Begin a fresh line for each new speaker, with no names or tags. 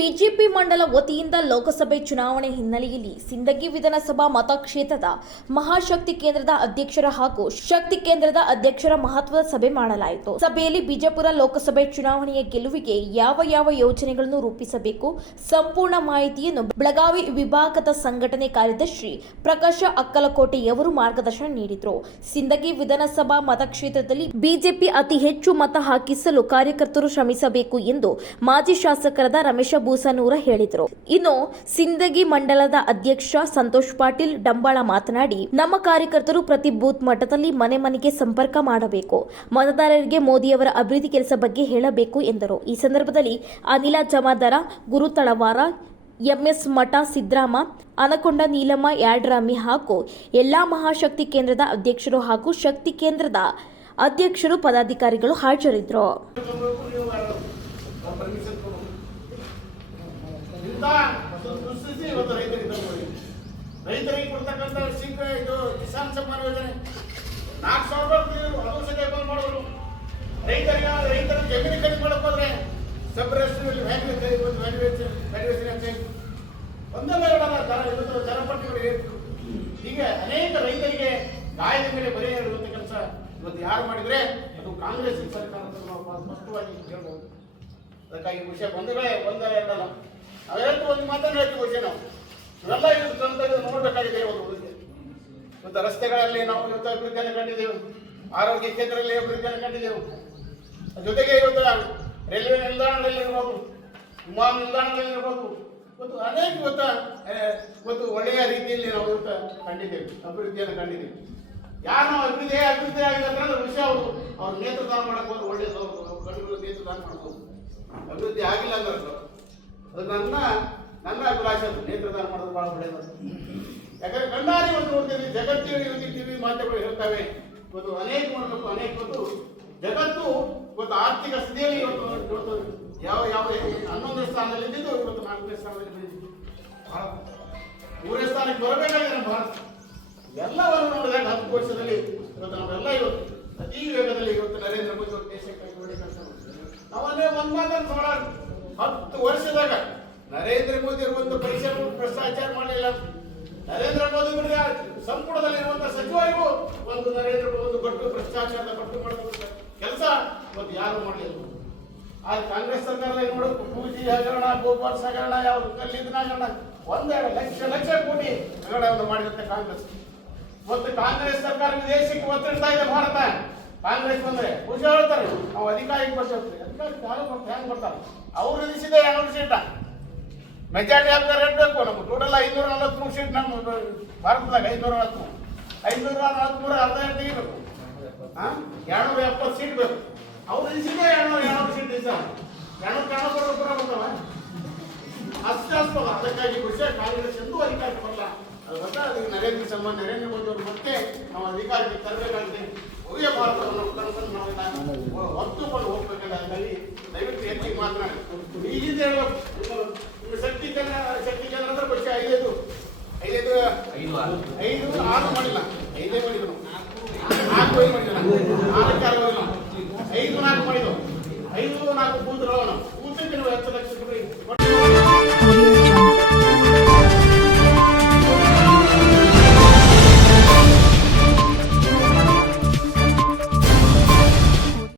ಮಂಡಲ ವತಿಯಿಂದ ಲೋಕಸಭೆ ಚುನಾವಣೆ ಹಿನ್ನೆಲೆಯಲ್ಲಿ ಸಿಂದಗಿ ವಿಧಾನಸಭಾ ಮತಕ್ಷೇತ್ರದ ಮಹಾಶಕ್ತಿ ಕೇಂದ್ರದ ಅಧ್ಯಕ್ಷರ ಹಾಗೂ ಶಕ್ತಿ ಕೇಂದ್ರದ ಅಧ್ಯಕ್ಷರ ಮಹತ್ವದ ಸಭೆ ಮಾಡಲಾಯಿತು. ಸಭೆಯಲ್ಲಿ ಬಿಜಾಪುರ ಲೋಕಸಭೆ ಚುನಾವಣೆಯ ಗೆಲುವಿಗೆ ಯಾವ ಯಾವ ಯೋಜನೆಗಳನ್ನು ರೂಪಿಸಬೇಕು ಸಂಪೂರ್ಣ ಮಾಹಿತಿಯನ್ನು ಬೆಳಗಾವಿ ವಿಭಾಗದ ಸಂಘಟನೆ ಕಾರ್ಯದರ್ಶಿ ಪ್ರಕಾಶ ಅಕ್ಕಲಕೋಟೆಯವರು ಮಾರ್ಗದರ್ಶನ ನೀಡಿದರು. ಸಿಂದಗಿ ವಿಧಾನಸಭಾ ಮತಕ್ಷೇತ್ರದಲ್ಲಿ ಬಿಜೆಪಿ ಅತಿ ಹೆಚ್ಚು ಮತ ಹಾಕಿಸಲು ಕಾರ್ಯಕರ್ತರು ಶ್ರಮಿಸಬೇಕು ಎಂದು ಮಾಜಿ ಶಾಸಕರಾದ ರಮೇಶ ಬೂಸನೂರ ಹೇಳಿದರು. ಇನ್ನು ಸಿಂದಗಿ ಮಂಡಲದ ಅಧ್ಯಕ್ಷ ಸಂತೋಷ್ ಪಾಟೀಲ್ ಡಂಬಾಳ ಮಾತನಾಡಿ, ನಮ್ಮ ಕಾರ್ಯಕರ್ತರು ಪ್ರತಿ ಬೂತ್ ಮಟ್ಟದಲ್ಲಿ ಮನೆ ಮನೆಗೆ ಸಂಪರ್ಕ ಮಾಡಬೇಕು. ಮತದಾರರಿಗೆ ಮೋದಿಯವರ ಅಭಿವೃದ್ಧಿ ಕೆಲಸ ಬಗ್ಗೆ ಹೇಳಬೇಕು ಎಂದರು. ಈ ಸಂದರ್ಭದಲ್ಲಿ ಅನಿಲ ಜಮಾದಾರ, ಗುರು ತಳವಾರ, ಎಂಎಸ್ ಮಠ ಸಿದ್ದರಾಮ, ಅನಕೊಂಡ ನೀಲಮ್ಮ ಯಾಡ್ರಾಮಿ ಹಾಗೂ ಎಲ್ಲಾ ಮಹಾಶಕ್ತಿ ಕೇಂದ್ರದ ಅಧ್ಯಕ್ಷರು ಹಾಗೂ ಶಕ್ತಿ ಕೇಂದ್ರದ ಅಧ್ಯಕ್ಷರು, ಪದಾಧಿಕಾರಿಗಳು ಹಾಜರಿದ್ದರು
ಇಂಥ ದುಸ್ಥಿತಿ ಇವತ್ತು ರೈತರಿಗೆ ತಂದುಕೊಡಿ ರೈತರಿಗೆ ಕೊಡ್ತಕ್ಕಂಥ ಶೀಘ್ರ ಇದು ಕಿಸಾನ್ ಸಮ್ಮಾನ್ ನಾಲ್ಕು ಸಾವಿರ ರೂಪಾಯಿ ಅದು ಸಹ ಮಾಡೋದು ರೈತರಿಗೆ, ರೈತರ ಜಮೀನು ಖರೀದಿ ಮಾಡಕ್ ಹೋದ್ರೆ ಸಬ್ ರಿಜಿಸ್ಟ್ರಿಯಲ್ಲಿ ವ್ಯಾಲ್ಯೂಯೇಷನ್ ವ್ಯಾಲ್ಯೂಯೇಷನ್ ಏರಿತು ಹೀಗೆ ಅನೇಕ ರೈತರಿಗೆ ಗಾಯದ ಮೇಲೆ ಬರೀ ಇರುವಂತ ಕೆಲಸ ಇವತ್ತು ಯಾರು ಮಾಡಿದ್ರೆ ಅದು ಕಾಂಗ್ರೆಸ್ ಸರ್ಕಾರ ಸ್ಪಷ್ಟವಾಗಿ ಹೇಳ್ಬೋದು. ಅದಕ್ಕಾಗಿ ವಿಷಯ ಬಂದರೆ ಒಂದರ ಎರಡಲ್ಲ ಅವೆಲ್ಲ ಒಂದು ಮಾತನ್ನು ಹೇಳ್ತೀವಿ, ವಿಷಯ ನಾವು. ಇವೆಲ್ಲ ತಂತ್ರಜ್ಞಾನ ನೋಡಬೇಕಾಗಿದೆ ಇವತ್ತು ರಸ್ತೆಗಳಲ್ಲಿ ನಾವು ಇವತ್ತು ಅಭಿವೃದ್ಧಿಯನ್ನು ಕಂಡಿದ್ದೆವು. ಆರೋಗ್ಯ ಕೇಂದ್ರದಲ್ಲಿ ಅಭಿವೃದ್ಧಿಯನ್ನು ಕಂಡಿದ್ದೆವು. ಜೊತೆಗೆ ಇವತ್ತು ರೈಲ್ವೆ ನಿಲ್ದಾಣದಲ್ಲಿ ಇರಬಹುದು ವಿಮಾನ ಇರಬಹುದು ಒಂದು ಅನೇಕ ಇವತ್ತು ಇವತ್ತು ಒಳ್ಳೆಯ ರೀತಿಯಲ್ಲಿ ನಾವು ಇವತ್ತು ಕಂಡಿದ್ದೇವೆ, ಅಭಿವೃದ್ಧಿಯನ್ನು ಕಂಡಿದ್ದೇವೆ. ಯಾರು ಅಭಿವೃದ್ಧಿ ಅಭಿವೃದ್ಧಿ ಆಗಿದೆ ಅಂದ್ರೆ ವಿಷಯ ಅವರು, ಅವ್ರು ನೇತೃದಾನ ಮಾಡಕ್ಕೆ ಹೋದ್ರೆ ಒಳ್ಳೇದು ಕಣ್ಣುಗಳು ನೇತೃದಾನ ಮಾಡ್ಬೋದು. ಅಭಿವೃದ್ಧಿ ಆಗಿಲ್ಲ ಅಂದ್ರೆ ಅದು. ನನ್ನ ನನ್ನ ಅಭಿಲಾಷೆ ಅದು ನೇತೃದಾನ ಮಾಡೋದು ಬಹಳ ಒಳ್ಳೇದು ಯಾಕಂದ್ರೆ ಕಣ್ಣಾರಿ ಒಂದು ನೋಡ್ತೀವಿ. ಜಗತ್ತಿನಲ್ಲಿ ಒಂದು ಟಿವಿ ಮಾಧ್ಯಮಗಳು ಹೇಳ್ತವೆ. ಇವತ್ತು ಅನೇಕ ಮಾಡಬೇಕು ಅನೇಕ ಒಂದು ಜಗತ್ತು ಇವತ್ತು ಆರ್ಥಿಕ ಸ್ಥಿತಿಯಲ್ಲಿ ಇವತ್ತು ಯಾವ ಯಾವ, ಹನ್ನೊಂದನೇ ಸ್ಥಾನದಲ್ಲಿ ಇದ್ದಿದ್ದು ಇವತ್ತು ನಾಲ್ಕನೇ ಸ್ಥಾನದಲ್ಲಿ ಬಂದಿದ್ದು ಮೂರನೇ ಸ್ಥಾನಕ್ಕೆ ಬರಬೇಕಾಗಿದೆ ನಮ್ಮ ಭಾರತ. ಎಲ್ಲವನ್ನು ನೋಡಿದಾಗ ಹತ್ತು ವರ್ಷದಲ್ಲಿ ಇವತ್ತು ನಾವೆಲ್ಲ ಇವತ್ತು ಅತಿ ವೇಗದಲ್ಲಿ ಇವತ್ತು ನರೇಂದ್ರ ಮೋದಿ ಅವರು ದೇಶಕ್ಕಾಗಿ ಒಳ್ಳೆ ಕೆಲಸ ಒಂದು ಮಾತನ್ನು ನೋಡ ಹತ್ತು ವರ್ಷದಾಗ ನರೇಂದ್ರ ಮೋದಿ ಒಂದು ಪರಿಸರ ಭ್ರಷ್ಟಾಚಾರ ಮಾಡಲಿಲ್ಲ. ನರೇಂದ್ರ ಮೋದಿ ಸಂಪುಟದಲ್ಲಿ ಸಂಪುಟದಲ್ಲಿರುವಂತಹ ಸಚಿವರಿಗೂ ಒಂದು ನರೇಂದ್ರ ಒಂದು ಗಟ್ಟು ಭ್ರಷ್ಟಾಚಾರದ ಗಟ್ಟು ಮಾಡುವಂತ ಕೆಲಸ ಇವತ್ತು ಯಾರು ಮಾಡಲಿಲ್ಲ? ಆದ್ರೆ ಕಾಂಗ್ರೆಸ್ ಸರ್ಕಾರ ಏನ್ ಮಾಡೋದು? ಪೂಜಿ ಹಗರಣ, ಗೋಪಾಲ್ ಹಗರಣ ಯಾವ ಕಲ್ಲಿದ್ದ ಹಗರಣ ಒಂದೆರಡು ಲಕ್ಷ ಲಕ್ಷ ಕೋಟಿ ಹಗರಣವನ್ನು ಮಾಡಿದಂತೆ ಕಾಂಗ್ರೆಸ್. ಇವತ್ತು ಕಾಂಗ್ರೆಸ್ ಸರ್ಕಾರ ವಿದೇಶಕ್ಕೆ ಒತ್ತಿಡ್ತಾ ಇದೆ ಭಾರತ. ಕಾಂಗ್ರೆಸ್ ಬಂದ್ರೆ ಪೂಜೆ ಹೇಳ್ತಾರೆ. ನಾವು ಅಧಿಕಾರಕ್ಕೆ ಅಧಿಕಾರಕ್ಕೆ ಯಾರು ಬರ್ತಾರೆ? ಹೆಂಗ್ ಬರ್ತಾರೆ? ಅವ್ರು ವಿಧಿಸಿದೆ ಎರಡು ಸೀಟ? ಮೆಜಾರಿಟಿ ಆಗ್ತಾರೆ ಬೇಕು. ನಮ್ಗೆ ಟೋಟಲ್ ಐನೂರ ಸೀಟ್ ನಮ್ಮ ಭಾರತದಾಗ ಐನೂರ ಅರವತ್ತು ಐನೂರ ನಲವತ್ಮೂರು ಅರ್ಧ ತೆಗಿಬೇಕು ಎರಡ್ನೂರ ಎಪ್ಪತ್ತು ಸೀಟ್ ಬೇಕು. ಅವ್ರು ವಿಧಿಸಿದೆ ಎರಡ್ನೂರ ಎರಡ್ನೂರು ಸೀಟ್ ದಿವಸ ಎರಡ್ನೂರ ಎರಡ್ನೂರು ಪೂರ ಬರ್ತಾವ. ಅಷ್ಟೇ ಅಷ್ಟಲ್ಲ ಅದಕ್ಕಾಗಿ ವಿಷಯ ಕಾಂಗ್ರೆಸ್ ಎಂದೂ ಅಧಿಕಾರಕ್ಕೆ ಬರಲ್ಲ ಅದು ಗೊತ್ತ? ಅದಕ್ಕೆ ನರೇಂದ್ರ ಸಮ, ನರೇಂದ್ರ ಮೋದಿ ಅವರು ಮತ್ತೆ ನಾವು ಅಧಿಕಾರಕ್ಕೆ ತರಬೇಕಾಗಿದೆ. ಭವ್ಯ ಭಾರತವನ್ನು ಕನಸನ್ನು ನಾವು ಹೊತ್ತುಕೊಂಡು ಹೋಗ್ಬೇಕಂತ ಹಾಗಾಗಿ ದಯವಿಟ್ಟು ಹೆಚ್ಚಿಗೆ ಮಾತನಾಡಿ. ಈ ಹಿಂದೆ ಹೇಳ್ಬೇಕು ನಿಮ್ಮ- ನಿಮ್ಮ ಶಕ್ತಿ ಕೇಂದ್ರ ಶಕ್ತಿ ಕೇಂದ್ರ ಅಂದ್ರೆ ವರ್ಷ ಐದೈದು ಐದೈದು ಐದು ಆರು ಮಾಡಿಲ್ಲ ಐದೇ ಮಾಡಿದ್ರು ನಾಲ್ಕು ಐದು ಮಾಡಿದ್ರು ನಾಲ್ಕು ಆರು ಐದು ನಾಲ್ಕು ಮಾಡಿದ್ರು ಐದು ನಾಲ್ಕು ಬೂತ್ಗಳು ನಾವು ಬೂತಕ್ಕೆ ನಾವು ಹತ್ತು ಲಕ್ಷ ರೂಪಾಯಿ